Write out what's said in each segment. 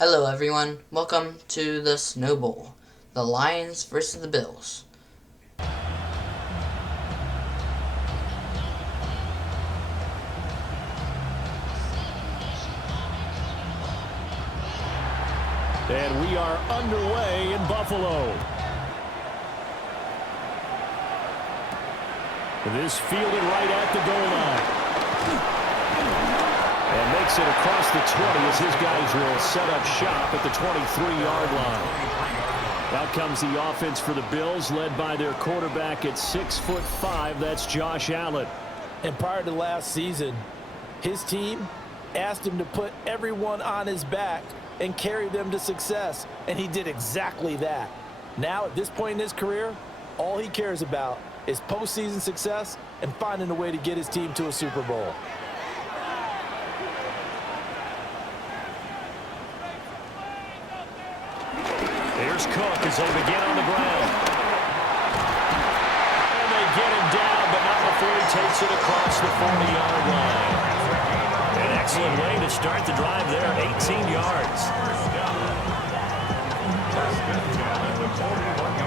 Hello everyone, welcome to the Snow Bowl, the Lions versus the Bills. And we are underway in Buffalo. This fielded right at the goal line. And makes it across the 20 as his guys will set up shop at the 23-yard line. Out comes the offense for the Bills, led by their quarterback at 6'5". That's Josh Allen. And prior to last season, his team asked him to put everyone on his back and carry them to success, and he did exactly that. Now, at this point in his career, all he cares about is postseason success and finding a way to get his team to a Super Bowl. Here's Cook as they begin on the ground. And they get him down, but not before he takes it across the 40-yard line. An excellent way to start the drive there, 18 yards.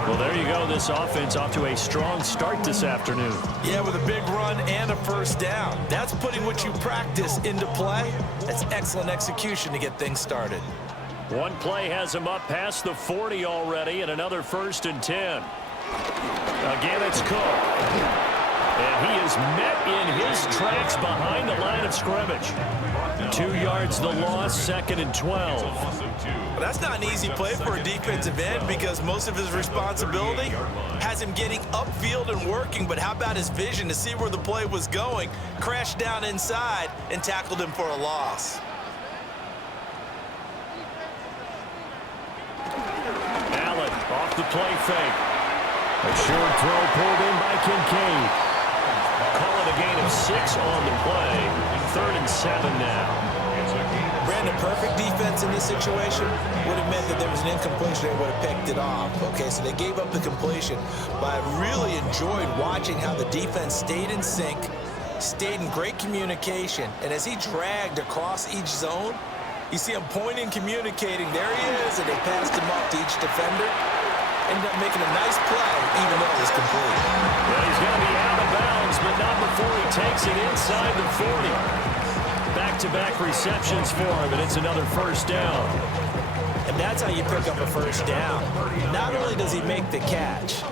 Well, there you go. This offense off to a strong start this afternoon. Yeah, with a big run and a first down. That's putting what you practice into play. That's excellent execution to get things started. One play has him up past the 40 already, and another 1st and 10. Again, it's Cook. And he is met in his tracks behind the line of scrimmage. 2 yards the loss, 2nd and 12. Well, that's not an easy play for a defensive end because most of his responsibility has him getting upfield and working, but how about his vision to see where the play was going, crashed down inside, and tackled him for a loss. Allen off the play fake. A short throw pulled in by Kincaid. Call it a gain of 6 on the play. 3rd and 7 now. Brandon, perfect defense in this situation would have meant that there was an incompletion. They would have picked it off. Okay, so they gave up the completion. But I really enjoyed watching how the defense stayed in sync, stayed in great communication. And as he dragged across each zone, you see him pointing, communicating. There he is, and they passed him off to each defender. Ended up making a nice play, even though it was complete. Well, he's going to be out of bounds, but not before he takes it inside the 40. Back-to-back receptions for him, and it's another 1st down. And that's how you pick up a 1st down. Not only does he make the catch,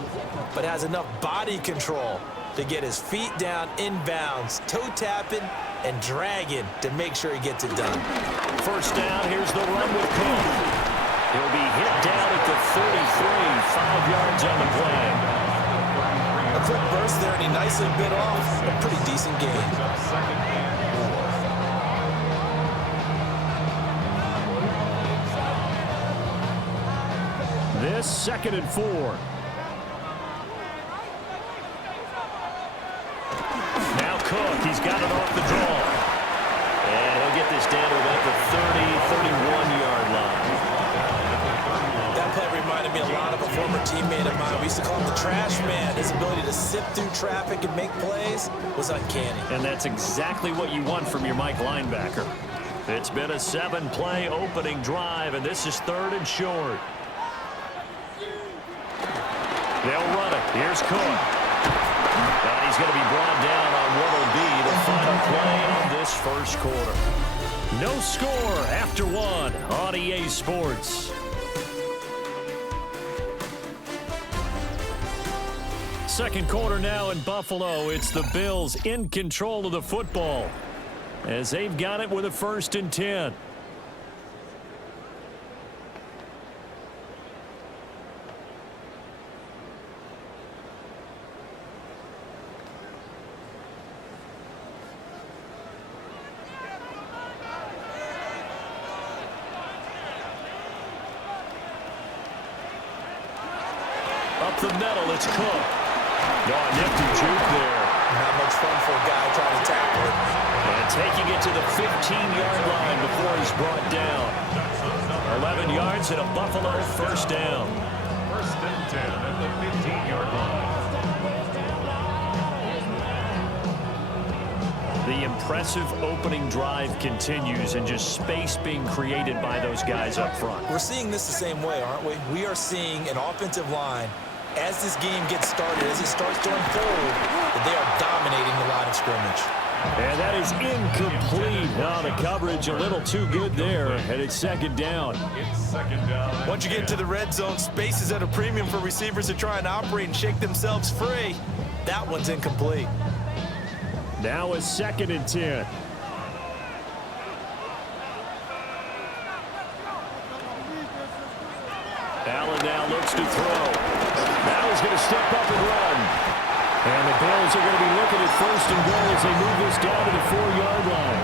but has enough body control to get his feet down inbounds, toe-tapping, and dragging to make sure he gets it done. 1st down, here's the run with Cook. He'll be hit down at the 33, 5 yards on the play. A quick burst there, and he nicely bit off a pretty decent gain. This 2nd and 4. Now Cook, he's got it off the draw. And he'll get this down to about the 30, 31-yard line. That play reminded me a lot of a former teammate of mine. We used to call him the trash man. His ability to sift through traffic and make plays was uncanny. And that's exactly what you want from your Mike linebacker. It's been a 7-play opening drive, and this is 3rd and short. They'll run it. Here's Cook. And he's going to be brought down on what will be the final play of this 1st quarter. No score after 1 on EA Sports. Second quarter now in Buffalo. It's the Bills in control of the football as they've got it with a 1st and 10. Up the middle, it's Cook. Oh, nifty juke there. Not much fun for a guy trying to tackle it. And taking it to the 15-yard line before he's brought down. 11 yards and a Buffalo 1st down. 1st and 10 at the 15-yard line. The impressive opening drive continues and just space being created by those guys up front. We're seeing this the same way, aren't we? We are seeing an offensive line, as this game gets started, as it starts to unfold, that they are dominating the line of scrimmage. And that is incomplete. Now the coverage a little too good there, and it's second down. It's second down. Once you get into the red zone, space is at a premium for receivers to try and operate and shake themselves free. That one's incomplete. Now a 2nd and 10. Allen now looks to throw. Now he's going to step up and run. And the Bills are going to be looking at 1st and goal as they move this down to the 4-yard line.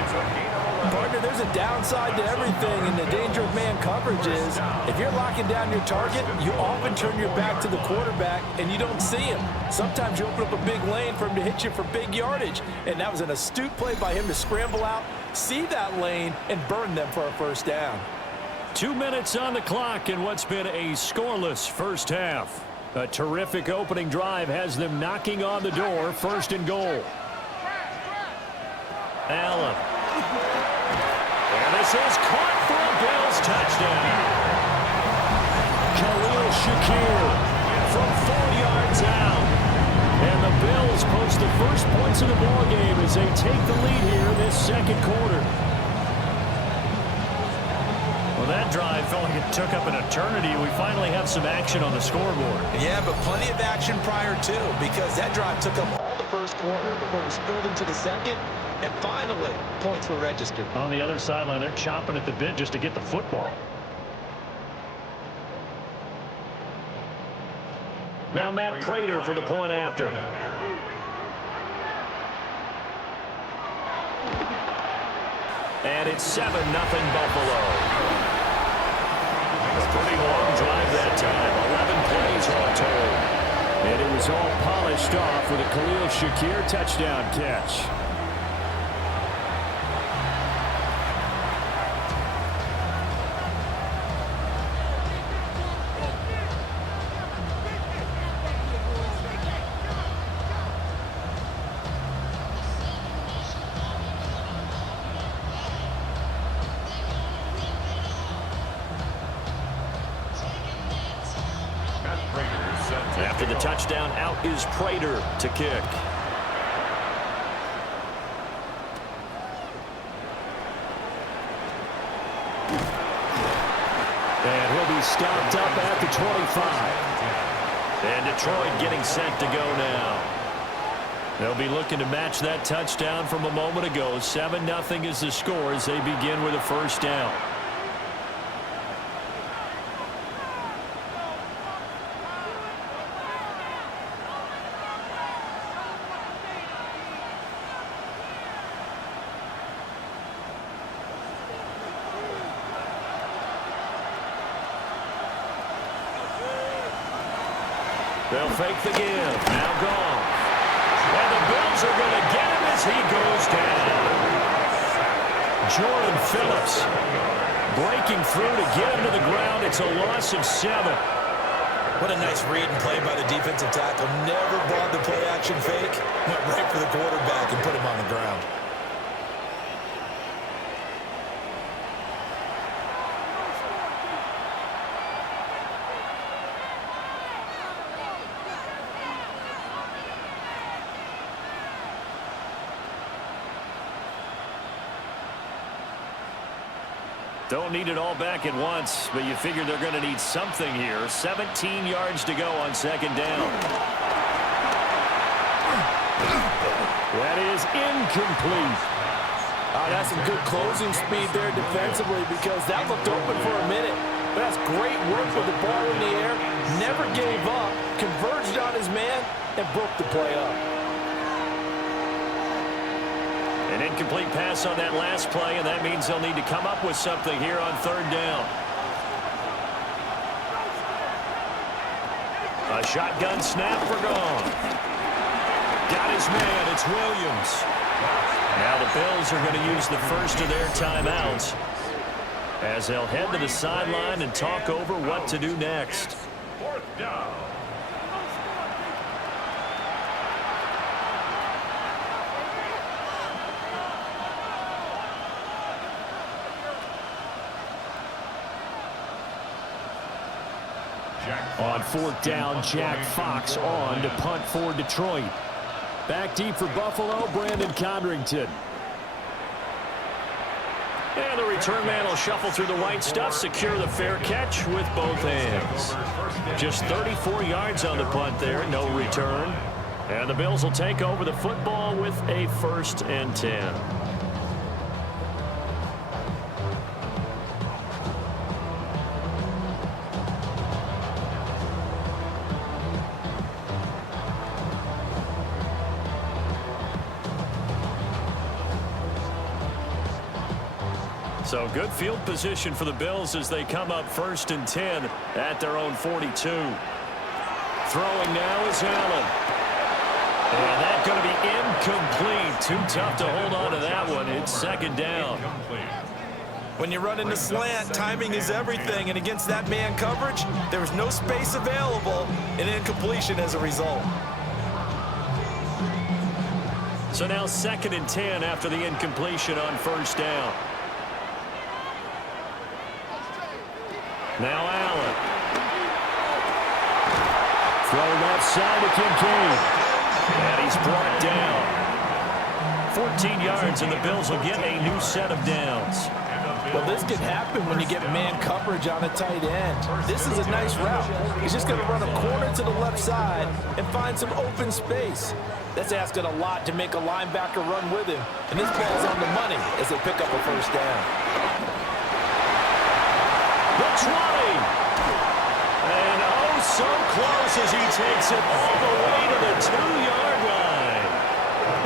It's a gain of 11. Partner, there's a downside to everything, and the danger of man coverage is if you're locking down your target, you often turn your back to the quarterback and you don't see him. Sometimes you open up a big lane for him to hit you for big yardage, and that was an astute play by him to scramble out, see that lane, and burn them for a first down. 2 minutes on the clock in what's been a scoreless first half. A terrific opening drive has them knocking on the door, 1st and goal. Allen. And this is caught for a Bills touchdown. Khalil Shakir from 4 yards out. And the Bills post the first points of the ballgame as they take the lead here in this 2nd quarter. Well, that drive felt like it took up an eternity. We finally have some action on the scoreboard. Yeah, but plenty of action prior to, because that drive took up all the first quarter before we spilled into the 2nd, and finally, points were registered. On the other sideline, they're chomping at the bit just to get the football. Now Matt Prater for the point after. And it's 7-0 Buffalo. A pretty long drive that time. 11 plays all told. And it was all polished off with a Khalil Shakir touchdown catch. After the touchdown, out is Prater to kick. And he'll be stopped up at the 25. And Detroit getting set to go now. They'll be looking to match that touchdown from a moment ago. 7-0 is the score as they begin with a first down. They'll fake the give. Now gone. And the Bills are going to get him as he goes down. Jordan Phillips breaking through to get him to the ground. It's a loss of 7. What a nice read and play by the defensive tackle. Never brought the play action fake. Went right for the quarterback and put him on the ground. Don't need it all back at once, but you figure they're going to need something here. 17 yards to go on 2nd down. That is incomplete. That's some good closing speed there defensively, because that looked open for a minute. But that's great work with the ball in the air. Never gave up, converged on his man, and broke the play up. An incomplete pass on that last play, and that means they'll need to come up with something here on 3rd down. A shotgun snap for gone. Got his man. It's Williams. Now the Bills are going to use the first of their timeouts as they'll head to the sideline and talk over what to do next. 4th down. On fourth down, Jack Fox on to punt for Detroit. Back deep for Buffalo, Brandon Codrington. And the return man will shuffle through the white stuff, secure the fair catch with both hands. Just 34 yards on the punt there, no return. And the Bills will take over the football with a 1st and 10. So good field position for the Bills as they come up 1st and 10 at their own 42. Throwing now is Allen. And that's going to be incomplete. Too tough to hold on to that one. It's 2nd down. When you run into slant, timing is everything. And against that man coverage, there was no space available, and incompletion as a result. So now 2nd and 10 after the incompletion on 1st down. Now Allen. Throw left side to Kincaid. And he's brought down. 14 yards, and the Bills will get a new set of downs. Well, this can happen when you get man coverage on a tight end. This is a nice route. He's just going to run a corner to the left side and find some open space. That's asking a lot to make a linebacker run with him. And this ball's on the money as they pick up a 1st down. The 20. And oh, so close as he takes it all the way to the 2-yard line.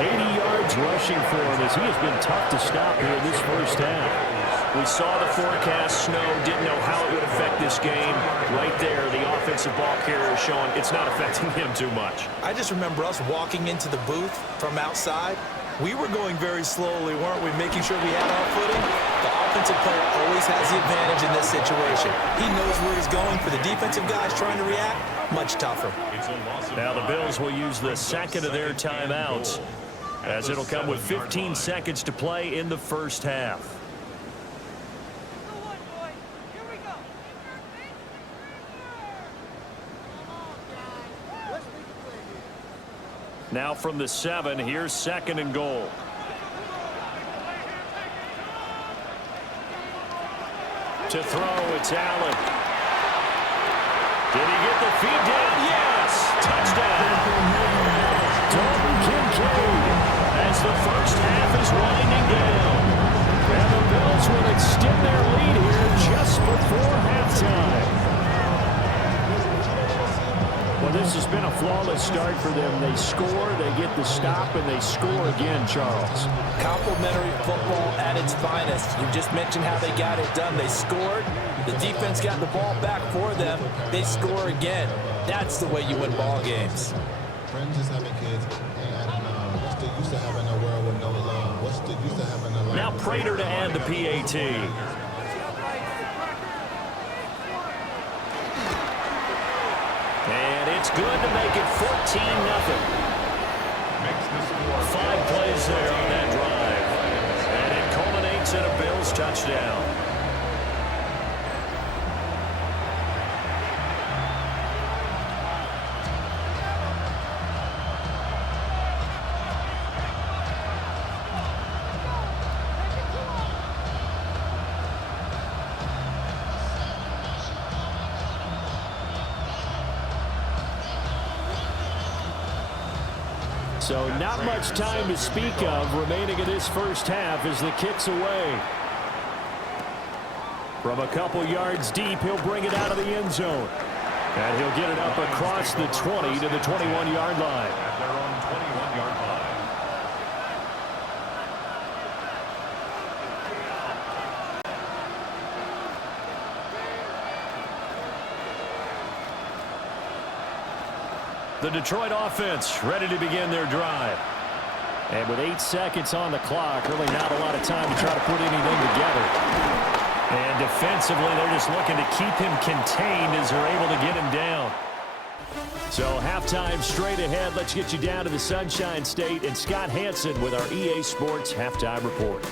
80 yards rushing for him as he has been tough to stop here in this 1st half. We saw the forecast snow, didn't know how it would affect this game. Right there, the offensive ball carrier is showing it's not affecting him too much. I just remember us walking into the booth from outside. We were going very slowly, weren't we, making sure we had our footing? The offensive player always has the advantage in this situation. He knows where he's going. For the defensive guys trying to react, much tougher. Now the Bills will use the 2nd of their timeouts as it'll come with 15 seconds to play in the 1st half. Now from the 7, here's 2nd and goal. To throw, it's Allen. Did he get the feed down? Yes! Touchdown! Dalton Kincaid as the 1st half is winding down. And the Bills will extend their lead here just before halftime. Well, this has been a flawless start for them. They score, they get the stop, and they score again, Charles. Complimentary football at its finest. You just mentioned how they got it done. They scored. The defense got the ball back for them. They score again. That's the way you win ball games. Friends is having kids, and what's the use of having a world with no love? What's the use of having a life? Now Prater to add the PAT. And it's good to make it 14-0. 5 plays there on that drive. And it culminates in a Bills touchdown. So not much time to speak of remaining in this 1st half as the kick's away. From a couple yards deep, he'll bring it out of the end zone. And he'll get it up across the 20 to the 21-yard line. At their own 21-yard line. The Detroit offense ready to begin their drive. And with 8 seconds on the clock, really not a lot of time to try to put anything together. And defensively, they're just looking to keep him contained as they're able to get him down. So halftime straight ahead. Let's get you down to the Sunshine State and Scott Hansen with our EA Sports Halftime Report.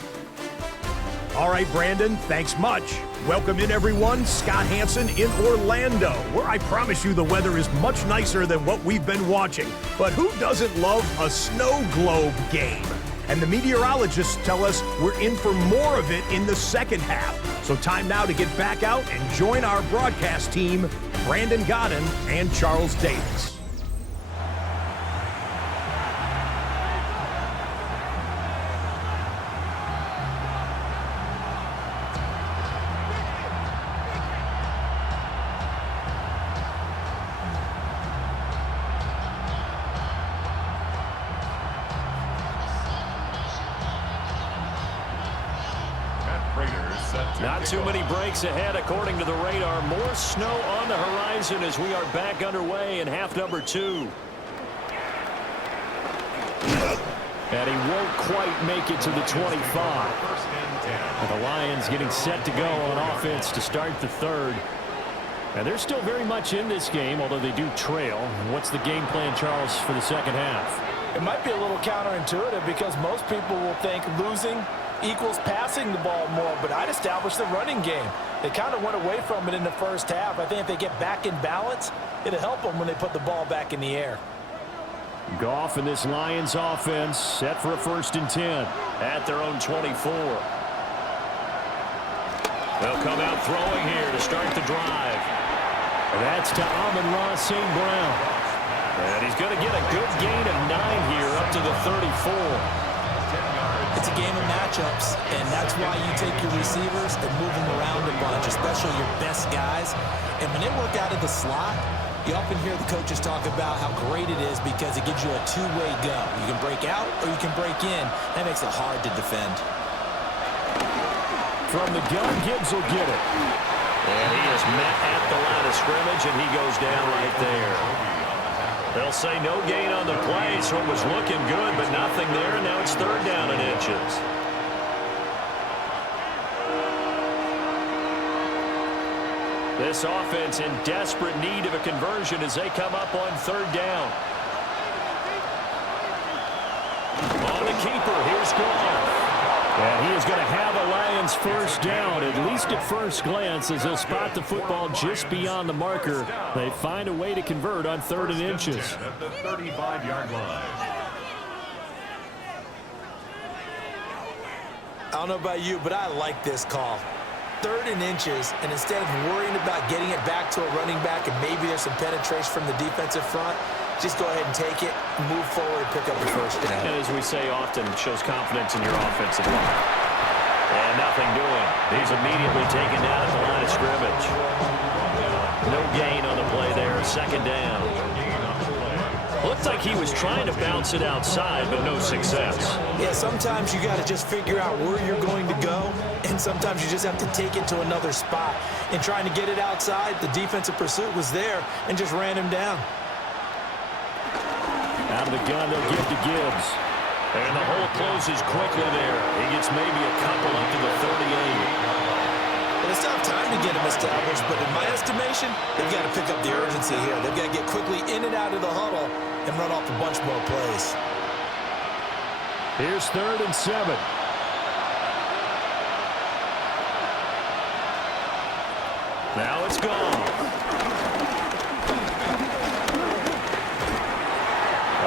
All right, Brandon, thanks much. Welcome in, everyone. Scott Hansen in Orlando, where I promise you the weather is much nicer than what we've been watching. But who doesn't love a snow globe game? And the meteorologists tell us we're in for more of it in the second half. So time now to get back out and join our broadcast team, Brandon Godden and Charles Davis. Not too many breaks ahead according to the radar. More snow on the horizon as we are back underway in half number 2. And he won't quite make it to the 25. And the Lions getting set to go on offense to start the third. And they're still very much in this game, although they do trail. What's the game plan, Charles, for the second half? It might be a little counterintuitive because most people will think losing equals passing the ball more, but I'd establish the running game. They kind of went away from it in the first half. I think if they get back in balance, it'll help them when they put the ball back in the air. Goff and this Lions offense set for a 1st and 10 at their own 24. They'll come out throwing here to start the drive. That's to Amon-Ra St. Brown. And he's going to get a good gain of 9 here up to the 34. It's a game of matchups, and that's why you take your receivers and move them around a bunch, especially your best guys. And when they work out of the slot, you often hear the coaches talk about how great it is because it gives you a two-way go. You can break out or you can break in. That makes it hard to defend. From the gun, Gibbs will get it. And he is met at the line of scrimmage, and he goes down right there. They'll say no gain on the play, so it was looking good, but nothing there, and now it's 3rd down and inches. This offense in desperate need of a conversion as they come up on 3rd down. On the keeper, here's Goff. And he is going to have a Lions 1st down, at least at first glance, as they'll spot the football just beyond the marker. They find a way to convert on 3rd and inches. At the 35-yard line. I don't know about you, but I like this call. 3rd and inches, and instead of worrying about getting it back to a running back and maybe there's some penetration from the defensive front, just go ahead and take it, move forward, and pick up the 1st down. And as we say often, it shows confidence in your offensive line. And nothing doing. He's immediately taken down at the line of scrimmage. No gain on the play there, 2nd down. Looked like he was trying to bounce it outside, but no success. Yeah, sometimes you got to just figure out where you're going to go, and sometimes you just have to take it to another spot. And trying to get it outside, the defensive pursuit was there and just ran him down. Out of the gun, they'll give to Gibbs. And the hole closes quickly there. He gets maybe a couple up to the 38. Well, it's not time to get him established, but in my estimation, they've got to pick up the urgency here. They've got to get quickly in and out of the huddle and run off a bunch more plays. Here's 3rd and 7. Now it's gone.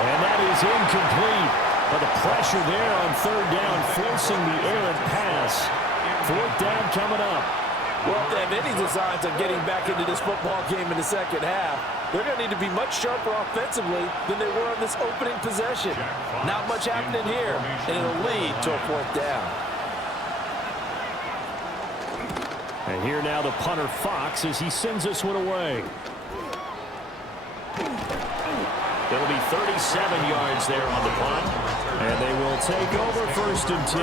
And that is incomplete. But the pressure there on 3rd down, forcing the errant pass. 4th down coming up. Well, if they have any designs on getting back into this football game in the second half, they're going to need to be much sharper offensively than they were on this opening possession. Not much happening here, and it'll lead to a 4th down. And here now the punter Fox as he sends this one away. It'll be 37 yards there on the punt. And they will take over 1st and 10.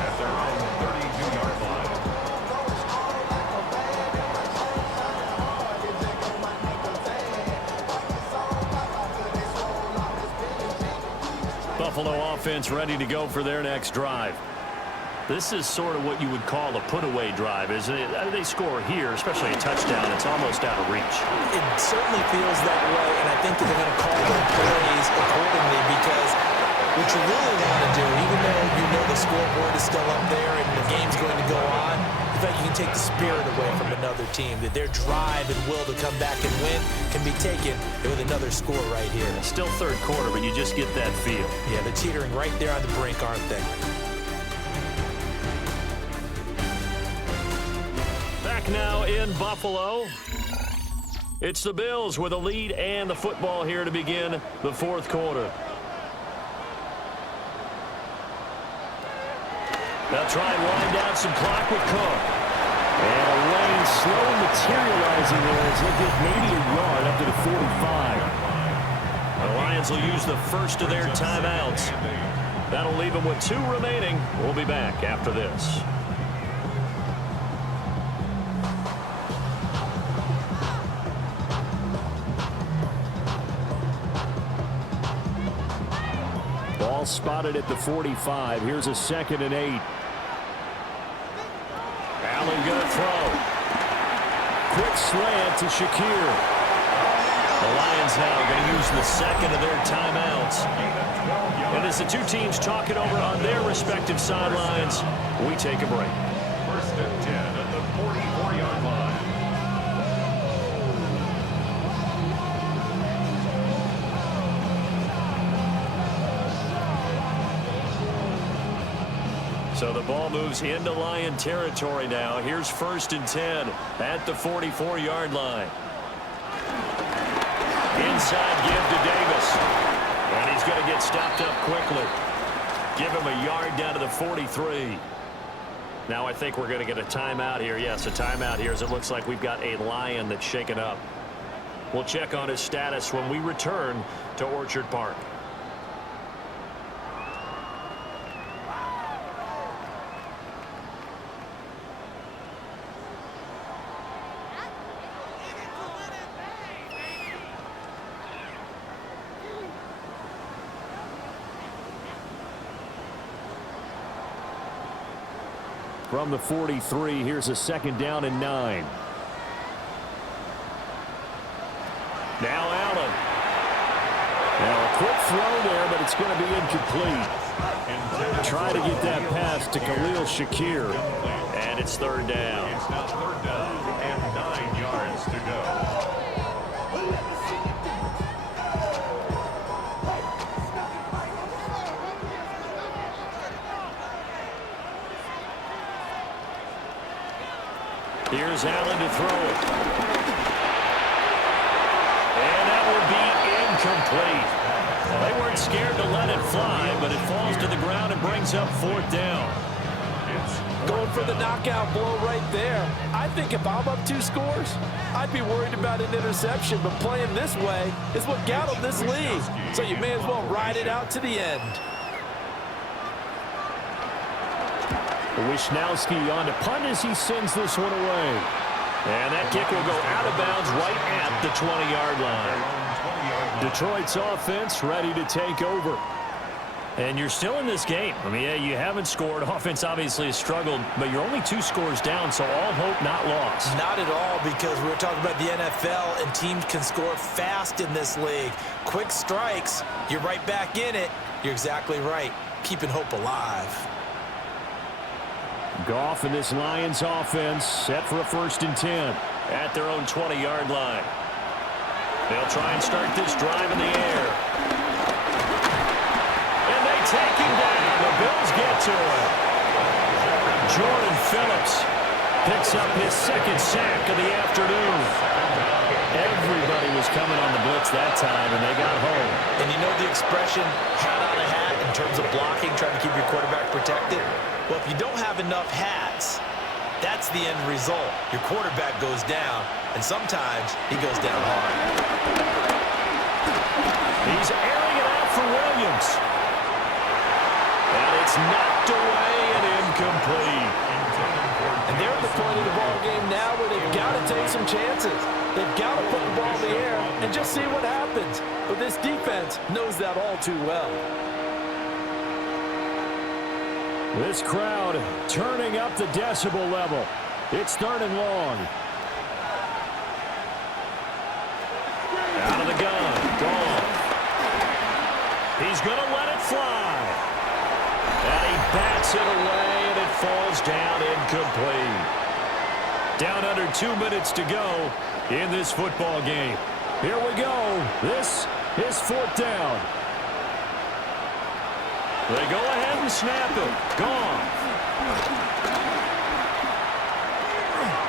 At their own 32-yard line. Buffalo offense ready to go for their next drive. This is sort of what you would call a put-away drive, isn't it? They score here, especially a touchdown. It's almost out of reach. It certainly feels that way, and I think that they're going to call their plays accordingly because what you really want to do, even though you know the scoreboard is still up there and the game's going to go on, the fact you can take the spirit away from another team, that their drive and will to come back and win can be taken with another score right here. Still third quarter, but you just get that feel. Yeah, they're teetering right there on the brink, aren't they? Back now in Buffalo. It's the Bills with a lead and the football here to begin the fourth quarter. They'll try and wind down some clock with Cook. And a lane slow materializing there as he'll get maybe a yard up to the 45. The Lions will use the first of their timeouts. That'll leave them with 2 remaining. We'll be back after this. Ball spotted at the 45. Here's a 2nd and 8. Allen gonna throw. Quick slant to Shakir. The Lions now going to use the second of their timeouts. And as the two teams talk it over on their respective sidelines, we take a break. 1st and 10 at the 44-yard line. So the ball moves into Lion territory now. Here's 1st and 10 at the 44-yard line. Inside give to Davis. And he's going to get stopped up quickly. Give him a yard down to the 43. Now I think we're going to get a timeout here. Yes, a timeout here as it looks like we've got a Lion that's shaken up. We'll check on his status when we return to Orchard Park. From the 43, here's a 2nd down and 9. Now Allen. Now a quick throw there, but it's going to be incomplete. Try to get that pass to Khalil Shakir. And it's 3rd down. It's now 3rd down and 9 yards to go. Here's Allen to throw it. And that will be incomplete. Well, they weren't scared to let it fly, but it falls to the ground and brings up 4th down. Going for the knockout blow right there. I think if I'm up 2 scores, I'd be worried about an interception, but playing this way is what got them this lead. So you may as well ride it out to the end. Wisnowski on to punt as he sends this one away. And that kick will go out of bounds right at the 20-yard line. Detroit's offense ready to take over. And you're still in this game. I mean, yeah, you haven't scored. Offense obviously has struggled, but you're only 2 scores down, so all hope not lost. Not at all, because we're talking about the NFL, and teams can score fast in this league. Quick strikes, you're right back in it. You're exactly right. Keeping hope alive. Goff and this Lions offense set for a 1st and 10 at their own 20-yard line. They'll try and start this drive in the air. And they take him down. The Bills get to him. Jordan Phillips picks up his 2nd sack of the afternoon. Everybody was coming on the blitz that time, and they got home. And you know the expression, hat on a hat, in terms of blocking, trying to keep your quarterback protected? Well, if you don't have enough hats, that's the end result. Your quarterback goes down, and sometimes he goes down hard. He's airing it out for Williams. And it's knocked away and incomplete. And they're at the point of the ball game now where they've got to take some chances. They've got to put the ball in the air and just see what happens. But this defense knows that all too well. This crowd turning up the decibel level. It's 3rd and long. Out of the gun. Goff. He's is going to let it fly. And he bats it away, and it falls down incomplete. Down under 2 minutes to go in this football game. Here we go. This is fourth down. They go ahead and snap it. Gone.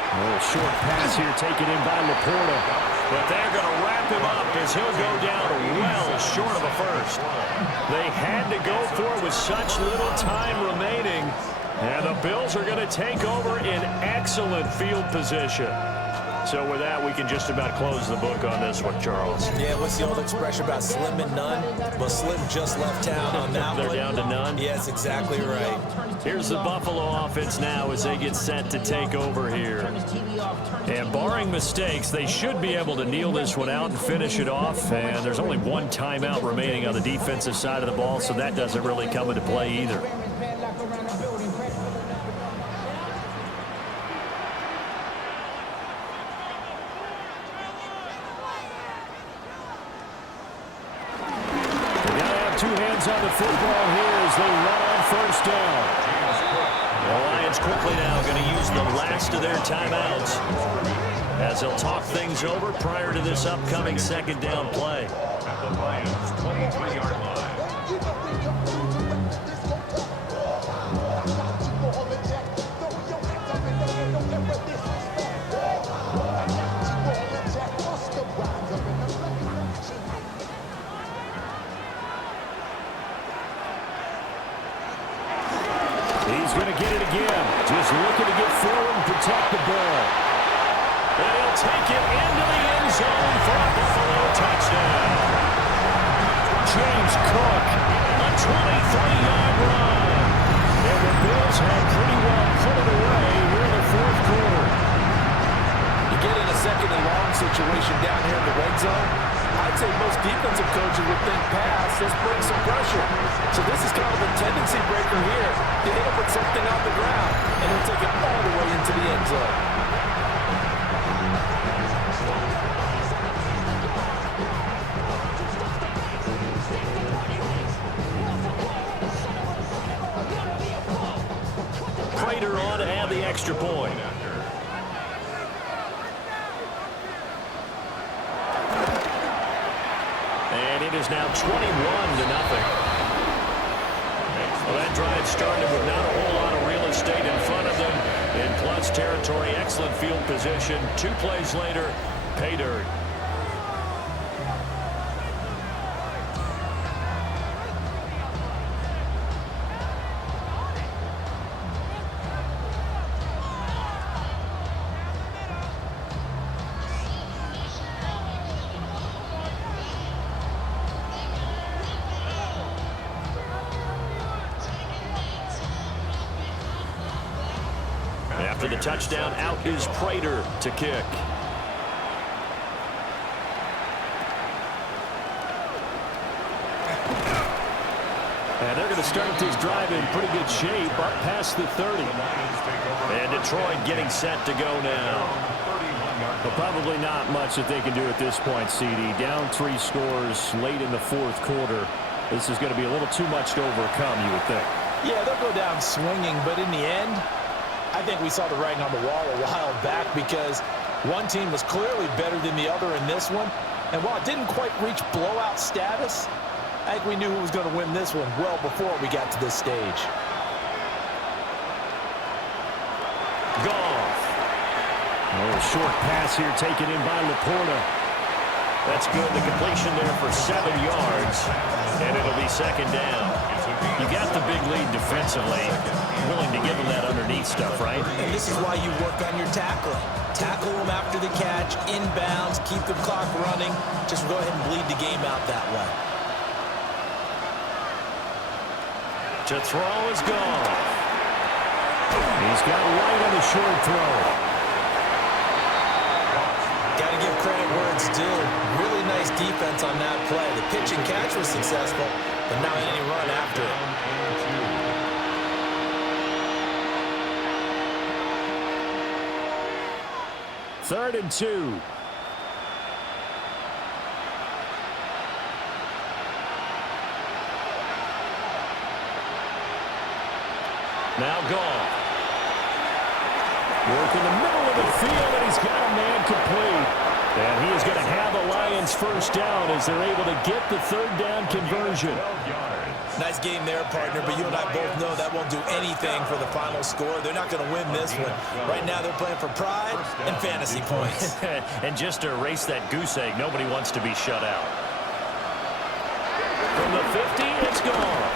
A little short pass here taken in by Laporta. But they're going to wrap him up as he'll go down well short of a first. They had to go for it with such little time remaining. And the Bills are going to take over in excellent field position. So with that, we can just about close the book on this one, Charles. Yeah, what's the old expression about slim and none? Well, Slim just left town on that They're one. down to none? Yes, exactly right. Here's the Buffalo offense now as they get set to take over here. And barring mistakes, they should be able to kneel this one out and finish it off. And there's only one timeout remaining on the defensive side of the ball, so that doesn't really come into play either. Two hands on the football here as they run on first down. The Lions quickly now going to use the last of their timeouts as they'll talk things over prior to this upcoming second down play. At the Lions' 23-yard line. He's going to get it again. Just looking to get forward and protect the ball. And he'll take it into the end zone for a Buffalo touchdown. James Cook, a 23-yard run. And the Bills have pretty well put it away here in the fourth quarter. You get in a second and long situation down here in the red zone, I'd say most defensive coaches would think pass, let's bring some pressure. So this is kind of a tendency breaker here. You hit him with something on the ground, and he'll take it all the way into the end zone. Prater on to add the extra point. And it is now 21-0. Well, that drive started with not a whole lot of real estate in front of them. In plus territory, excellent field position. 2 plays later, pay dirt. After the touchdown, out is Prater to kick. And they're going to start this drive in pretty good shape, up past the 30. And Detroit getting set to go now. But probably not much that they can do at this point, CD. Down 3 scores late in the fourth quarter. This is going to be a little too much to overcome, you would think. Yeah, they'll go down swinging, but in the end, I think we saw the writing on the wall a while back because one team was clearly better than the other in this one. And while it didn't quite reach blowout status, I think we knew who was going to win this one well before we got to this stage. Goff. A little short pass here taken in by Laporta. That's good. The completion there for 7 yards. And it'll be second down. You got the big lead defensively. Willing to give them that underneath stuff, right? And this is why you work on your tackling. Tackle them after the catch, inbounds, keep the clock running. Just go ahead and bleed the game out that way. To throw is gone. He's got right on the short throw. Got to give credit where it's due. Really nice defense on that play. The pitch and catch was successful, but not any run after it. Third and 2. Now Goff. Work in the middle of the field, and he's got a man complete. And he is going to have the Lions first down as they're able to get the third down conversion. Nice game there, partner, but you and I both know that won't do anything for the final score. They're not going to win this one. Right now they're playing for pride and fantasy points. And just to erase that goose egg, nobody wants to be shut out. From the 50, it's gone.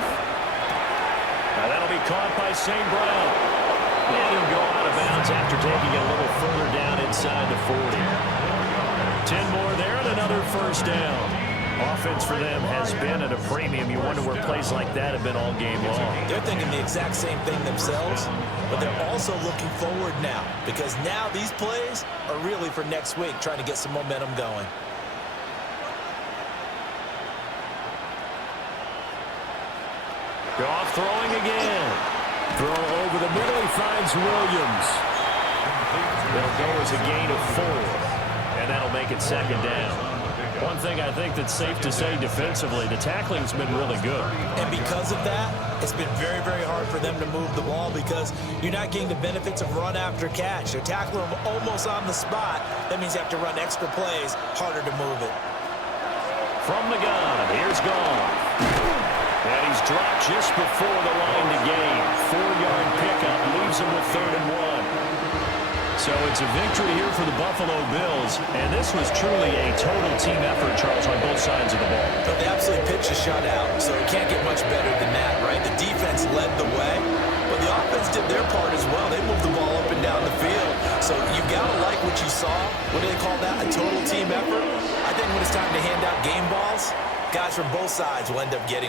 Now that'll be caught by St. Brown. And he'll go out of bounds after taking it a little further down inside the 40. 10 more there and another first down. Offense for them has been at a premium. You wonder where plays like that have been all game long. They're thinking the exact same thing themselves, but they're also looking forward now because now these plays are really for next week, trying to get some momentum going. Goff throwing again. Throw over the middle. He finds Williams. They'll go as a gain of 4. And that'll make it second down. One thing I think that's safe to say defensively, the tackling's been really good. And because of that, it's been very, very hard for them to move the ball because you're not getting the benefits of run after catch. They're tackling them almost on the spot. That means you have to run extra plays, harder to move it. From the gun, here's Goff. And he's dropped just before the line to gain. 4-yard pickup leaves him with 3rd and 1. So it's a victory here for the Buffalo Bills, and this was truly a total team effort, Charles, on both sides of the ball. But they absolutely pitched a shutout, so it can't get much better than that, right? The defense led the way, but the offense did their part as well. They moved the ball up and down the field. So you've got to like what you saw. What do they call that? A total team effort? I think when it's time to hand out game balls, guys from both sides will end up getting